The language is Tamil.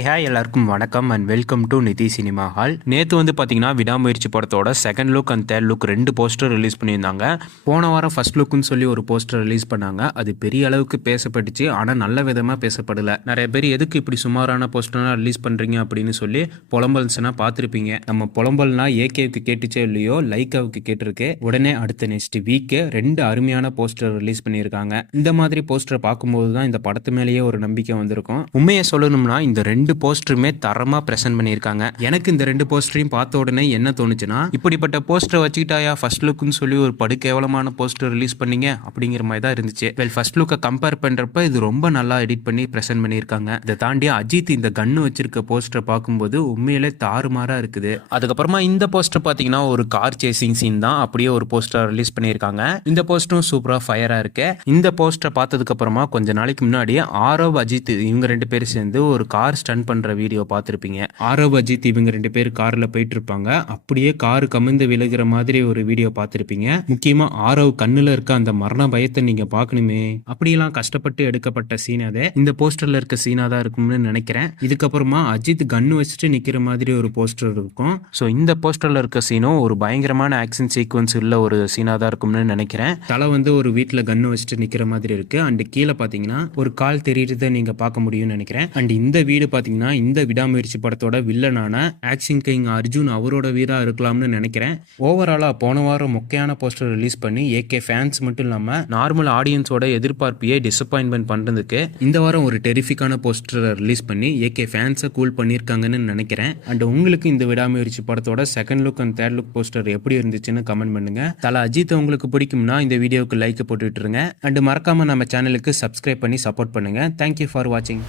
ஹாய் எல்லாருக்கும் வணக்கம் அண்ட் வெல்கம் டு நிதி சினிமா ஹால். நேற்று வந்து பார்த்தீங்கன்னா விடாமுயற்சி படத்தோட second look and third look 2 poster release பண்ணியிருந்தாங்க. போன வாரம் ஃபர்ஸ்ட் லுக்குன்னு சொல்லி ஒரு போஸ்டர் ரிலீஸ் பண்ணாங்க. அது பெரிய அளவுக்கு பேசப்பட்டுச்சு, ஆனால் நல்ல விதமாக பேசப்படலை. நிறைய பேர் எதுக்கு இப்படி சுமாரான போஸ்டர்லாம் ரிலீஸ் பண்ணுறீங்க அப்படின்னு சொல்லி புலம்பல்ஸ்னா பார்த்துருப்பீங்க. நம்ம புலம்பல்னா ஏகேவுக்கு கேட்டுச்சே இல்லையோ லைக்காவுக்கு கேட்டிருக்கு. உடனே அடுத்த நெக்ஸ்ட் வீக்கு 2 அருமையான போஸ்டர் ரிலீஸ் பண்ணியிருக்காங்க. இந்த மாதிரி போஸ்டர் பார்க்கும்போது தான் இந்த படத்து மேலேயே ஒரு நம்பிக்கை வந்திருக்கும். உண்மையை சொல்லணும்னா இந்த 2 போஸ்டருமே தரமா பிரசன்ட் பண்ணியிருக்காங்க. எனக்கு இந்த 2 போஸ்டரையும் பார்த்த உடனே என்ன தோணுச்சுன்னா, இப்படிப்பட்ட போஸ்டரை வச்சுக்கிட்டாயா ஃபர்ஸ்ட் லுக்னு சொல்லி ஒரு படுகேவலமான போஸ்டர் ரிலீஸ் பண்ணீங்க அப்படிங்கிற மாதிரி தான் இருந்துச்சு. ஃபர்ஸ்ட் லுக்கை கம்பேர் பண்றப்ப இது ரொம்ப நல்லா எடிட் பண்ணி பிரசன்ட் பண்ணியிருக்காங்க. இதை தாண்டி அஜித் இந்த கன்னு வச்சிருக்க போஸ்டரை பார்க்கும்போது உண்மையிலே தாறுமாறா இருக்குது. அதுக்கப்புறமா இந்த போஸ்டர் பார்த்தீங்கன்னா ஒரு கார் சேசிங் சீன் தான் அப்படியே ஒரு போஸ்டர் ரிலீஸ் பண்ணியிருக்காங்க. இந்த போஸ்டரும் சூப்பரா ஃபயரா இருக்கு. இந்த போஸ்டரை பார்த்ததுக்கு அப்புறமா கொஞ்ச நாளைக்கு முன்னாடி ஆரவ் அஜித் இவங்க 2 பேரும் சேர்ந்து ஒரு கார் ஸ்டன் பண்ற வீடியோ பார்த்திருப்பீங்க. ஆரவ் அஜித் இவங்க 2 பேர் கார்ல போயிட்டு இருப்பாங்க. அப்படியே கார் கமிழ்ந்து விழுகிற மாதிரி ஒரு வீடியோ பார்த்திருப்பீங்க. முக்கியமா ஆரவ் கண்ணுல இருக்க அந்த மரண பயத்தை நீங்க பார்க்கணுமே. அப்படியெல்லாம் கஷ்டப்பட்டு எடுக்கப்பட்ட சீன் அதே இந்த போஸ்டர்ல இருக்க சீனா தான் இருக்கும்னு நினைக்கிறேன். இதுக்கப்புறமா அஜித் கன்னு வச்சுட்டு நிக்கிற மாதிரி ஒரு போஸ்டர் இருக்கும். ஸோ இந்த போஸ்டர்ல இருக்க சீனும் ஒரு பயங்கரமான ஆக்ஷன் சீக்வன்ஸ் உள்ள ஒரு சீனா தான் இருக்கும்னு நினைக்கிறேன். தலை வந்து ஒரு வீட்டில் கன்னு வச்சுட்டு நிக்கிற மாதிரி இருக்கு. அண்ட் கீழே பாத்தீங்கன்னா ஒரு கால் தெரியுறதை நீங்க பார்க்க முடியும்னு நினைக்கிறேன். அண்ட் இந்த வீடு பாத்தீங்கன்னா இந்த விடாமுயற்சி படத்தோட வில்லனான ஆக்ஷன் கிங் அர்ஜுன் அவரோட வீரா இருக்கலாம்னு நினைக்கிறேன். ஓவராலா போன வாரம் மொக்கையான போஸ்டர் ரிலீஸ் பண்ணி ஏகே ஃபேன்ஸ் மட்டும் இல்லாம நார்மல் ஆடியன்ஸோட எதிர்பார்ப்பையே டிசப்பாயின்மெண்ட் பண்றதுக்கு இந்த வாரம் ஒரு டெரிஃபிக்கான போஸ்டர் ரிலீஸ் பண்ணி ஏகே ஃபேன்ஸை கூல் பண்ணியிருக்காங்கன்னு நினைக்கிறேன். அண்ட் உங்களுக்கு இந்த விடாமுயற்சி படத்தோட second look and third look poster எப்படி இருந்துச்சுன்னு கமெண்ட் பண்ணுங்க. தல அஜித் உங்களுக்கு பிடிக்கும்னா இந்த வீடியோக்கு லைக் போட்டுட்டுருங்க. அண்ட் மறக்காம நம்ம சேனலுக்கு சப்ஸ்கிரைப் பண்ணி சப்போர்ட் பண்ணுங்க. தேங்க்யூ ஃபார் வாட்சிங்.